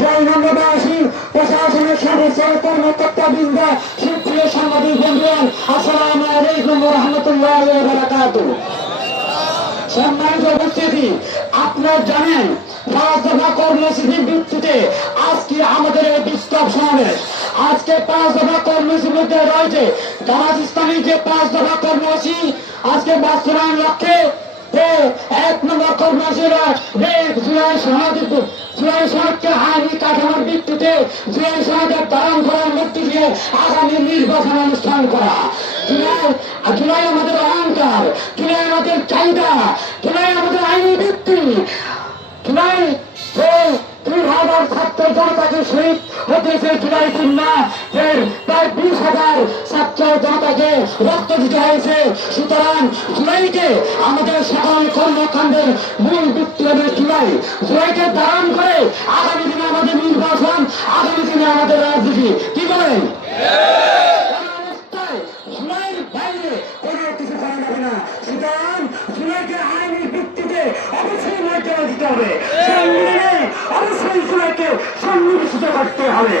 জয় নন্দবাসী প্রশাসনের সদস্য কর্মকর্তাবৃন্দ সুপ্রিয় সাংবাদিক বন্ধুগণ, আসসালামু আলাইকুম রহমতুল্লাহ বারাকাতুহ সম্মানিত উপস্থিতি, আপনারা জানেন পাঁচ দফা কর্মসূচির ভিত্তিতে আজকে আমাদের এই বিক্ষোভ সমাবেশ। আজকে পাঁচ দফা কর্মসূচির মধ্যে রয়েছে জামাত ইসলামী যে পাঁচ দফা কর্মসূচি, আজকে বাস্তবায়ন লক্ষ্যে এক নম্বর জুলাই সমাধিত জুলাই সমাজকে আইনি কাঠামোর ভিত্তিতে জুলাই সমাজের ধারণ করার মধ্য দিয়ে আগামী নির্বাচন অনুষ্ঠান করা। জুলাই আমাদের অহংকার, জুলাই আমাদের চাহিদা, জুলাই আমাদের আইনি ভিত্তি। জুলাই দুই হাজার ছাত্র জনতাকে শহীদ জুলাই কিনা এর প্রায় বিশ হাজার ছাত্র জনতাকে রক্ত দিতে হয়েছে। সুতরাং জুলাইকে আমাদের সকল কর্মকাণ্ডের মূল ভিত্তি হবে জুলাই। জুলাইকে ধারণ করে আগামী দিনে আমাদের নির্বাচন, আগামী দিনে আমাদের রাজনীতি। কি বলেন? অবশ্যই মর্যাদা দিতে হবে। অবশ্যই জুলাইকে সন্নিবেশিত করতে হবে।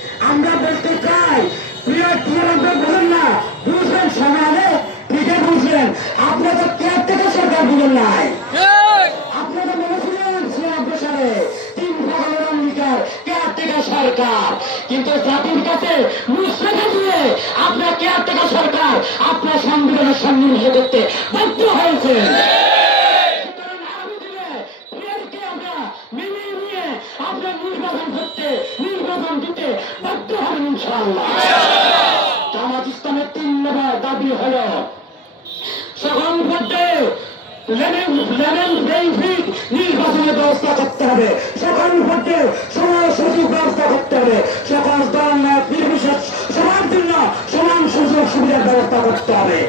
আমরা বলতে চাই বলেন না বুঝলেন সমাজে বুঝলেন আপনারা তো কেয়ার থেকে সরকার নাই আপনারা বলেছিলেন ছিয়ানব্বই সালে তিন ভাগের অঙ্গীকার কেয়ারটেকার সরকার। কিন্তু জাতির কাছে মুসলেখা দিয়ে আপনার কেয়ারটেকার সরকার আপনার সংবিধানের সন্নিবেশ করতে বাধ্য হয়েছে। আপনার নির্বাচন করতে নির্বাচন দিতে ইনশাআল্লাহ জামাত ইসলামের তিন নম্বর দাবি হল, সকল ব্যবস্থা করতে হবে। সকল পর্যায়ে সময় সুযোগ ব্যবস্থা জন্য সমান সুযোগ সুবিধার ব্যবস্থা করতে হবে।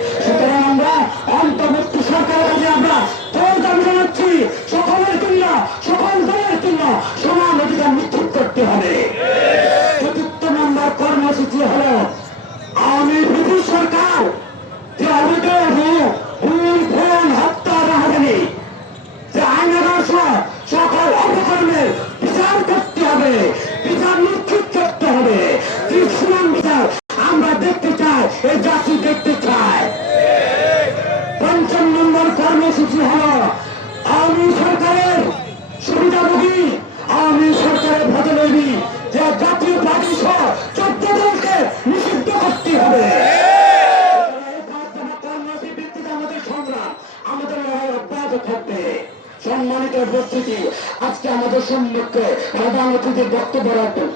কর্মসূচি হল আওয়ামী সরকারের সুবিধাভোগী আওয়ামী সরকারের ভোজনবী যে জাতীয় পার্টি সহ চোদ্দ দলকে নিষিদ্ধ করতে হবে। সম্মানিত উপস্থিতি, আজকে আমাদের সম্মুখে প্রধান অতিথির বক্তব্য রাখবেন